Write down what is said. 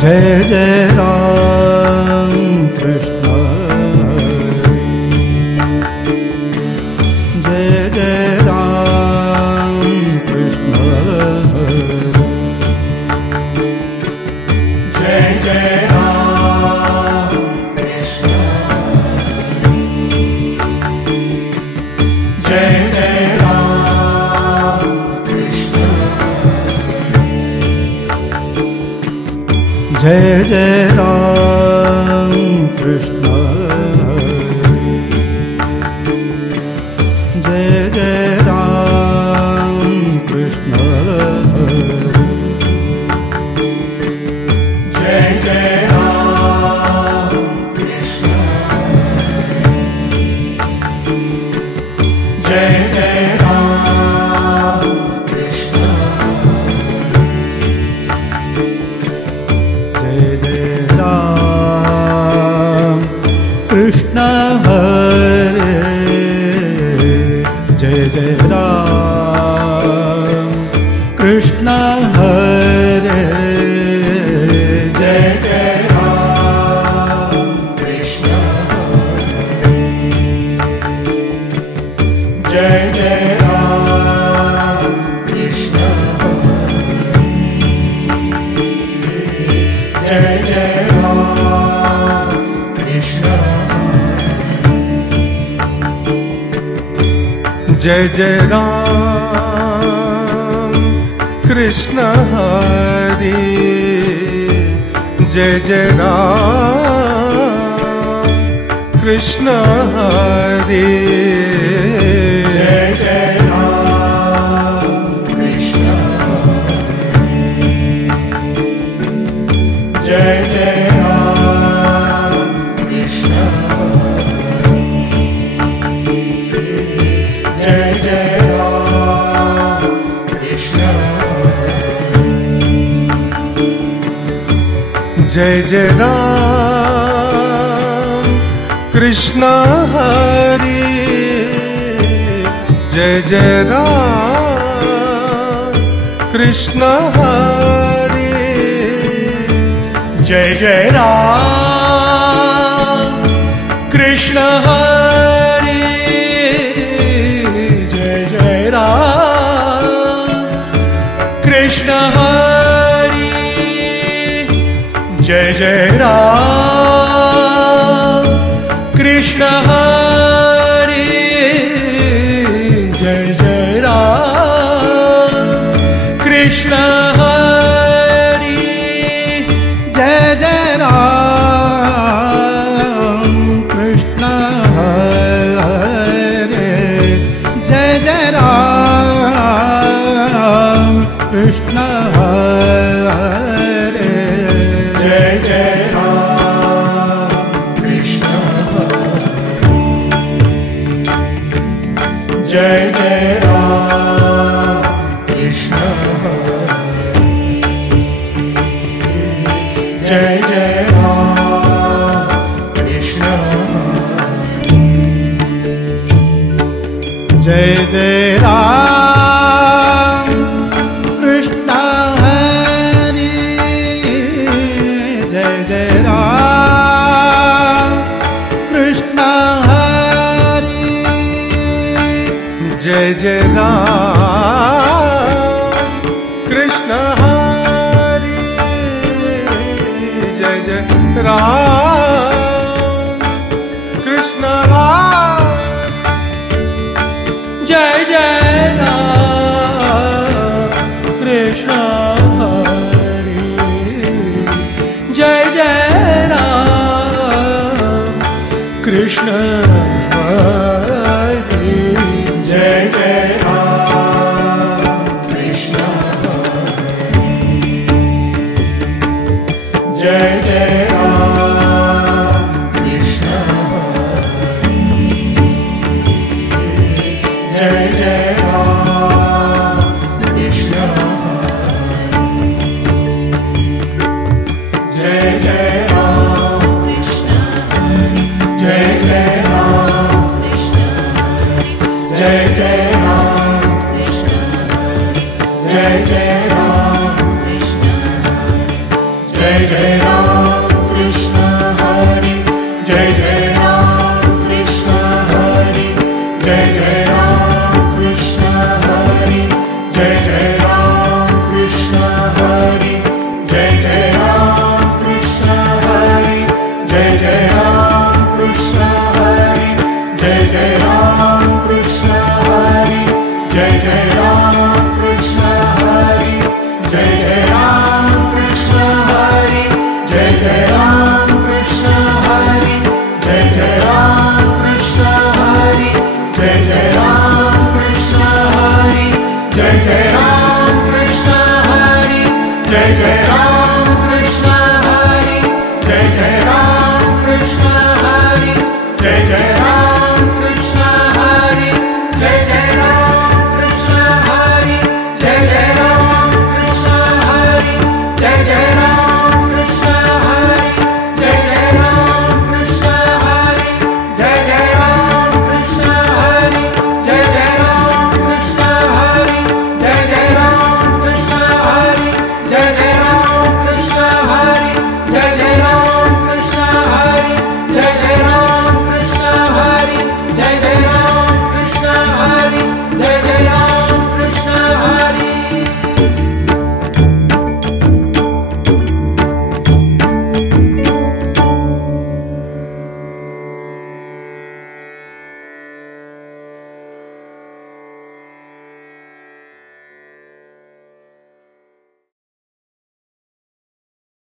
Jai Jai Ram Krishna Jai Jai Ram Krishna Jai Jai Ram Krishna Jai Jai Ram Krishna Jai Jai Ram Krishna Jai Jai Ram Krishna Jai Jai Ram Krishna Jai Jai Ram Krishna Jai Jai Ram Krishna Hare Jai Jai Ram Krishna Hare Jai Jai Ram Krishna Jai Jai Ram Krishna Jai Jai Ram Krishna Jai Jai Ram Krishna Hari Jai Jai Ram Krishna Hari Jai Jai Ram Krishna Jai Jai Ram Krishna Jai Jai Ram Krishna Jai Jai Ram Krishna Hari Jai Jai Ram Krishna Hari Jai Jai Ram Krishna Hari Jai Jai Ram Krishna Hari Jai Jai Ram Krishna Hari Jai Jai Ram Krishna Hari Jai Jai Ram Krishna Hare Jai Jai Ram Krishna Hare Jai Jai Ram Krishna Jai Jai Ram Krishna Jai Jai Ram Krishna Jai Jai Ram Krishna Hari Jai Jai Ram Krishna Hari Jai Jai Ram Krishna Ram Krishna Ram Jai Jai Ram Krishna Hari Jai Jai Ram Krishna Hari Jai Jai Ram Krishna Hari Jai Jai Ram Krishna Hari Jai Jai Ram Krishna Hari Jai Jai Ram Krishna Hari Jai Jai Ram Krishna Hari Jai Jai Ram Krishna Hari Jai Jai Ram Krishna Hari Jai Jai Ram Krishna Hari Jai Jai Ram Krishna Hari Jai Jai Ram Krishna Hari Jai Jai Ram Krishna Hari Jai Jai Ram Krishna Hari Jai Jai Ram Krishna Hari Jai Jai Ram